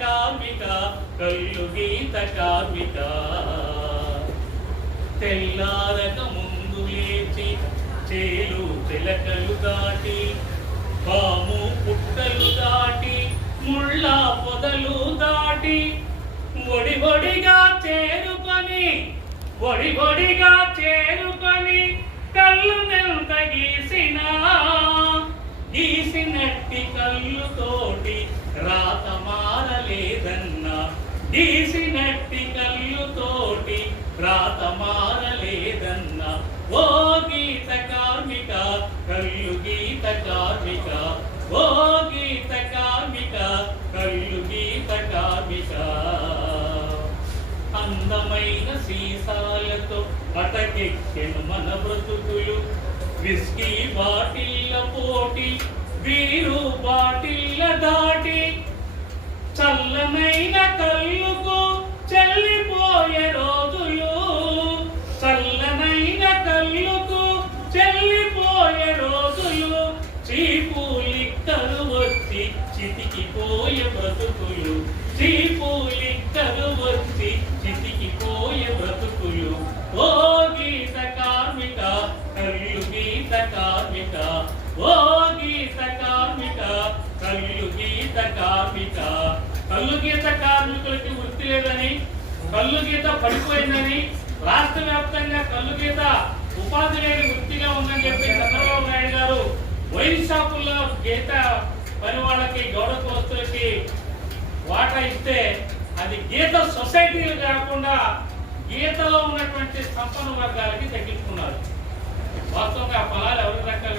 కార్మిక కల్లు గీత కార్మిక తెల్లారక ముందు లేచి చేలు చిలకలు దాటి పాము పుట్టలు దాటి ముళ్ళ పొదలు దాటి ఒడిగా చేరుకొని కళ్ళు నెంత గీసినట్టి కళ్ళుతోటి రాత మారలేదన్నా గీసినట్టి కళ్ళుతోటి రాత మారలేదన్నా ఓ గీత కార్మిక కళ్ళు గీత కార్మిక ఓ గీత కార్మిక కళ్ళు గీత కార్మిక అందమైన సీసాలతో అటకెక్కెను మన బ్రతుకులు విస్కీ బాటిళ్ళ పోటీ వీరు బాటిళ్ళ దాటి చల్లనైన కళ్ళుకు చెల్లిపోయే రోజులు చల్లనైన కళ్ళుకు చెల్లిపోయే రోజులు చీపులిక్కలు వచ్చి చితికిపోయే బ్రతుకులు చీపులిక్కలు వచ్చి చితికిపోయే బ్రతుకులు ఓ గీత కార్మిక కళ్ళు గీత కార్మిక ఓ గీత కార్మిక కళ్ళు గీత కార్మిక కళ్ళు గీత కార్మికులకి వృత్తి లేదని కళ్ళు గీత పడిపోయిందని రాష్ట్ర వ్యాప్తంగా కళ్ళు గీత ఉపాధి లేని వృత్తిగా ఉందని చెప్పి చంద్రబాబు నాయుడు గారు వైన్ షాపుల్లో గీత పని వాళ్ళకి గౌరవ వస్తువులకి వాటా ఇస్తే అది గీత సొసైటీలు కాకుండా గీతలో ఉన్నటువంటి సంపన్న వర్గాలకి తగ్గించుకున్నారు. వాస్తవంగా ఆ ఫలాలు ఎవరి రకాలు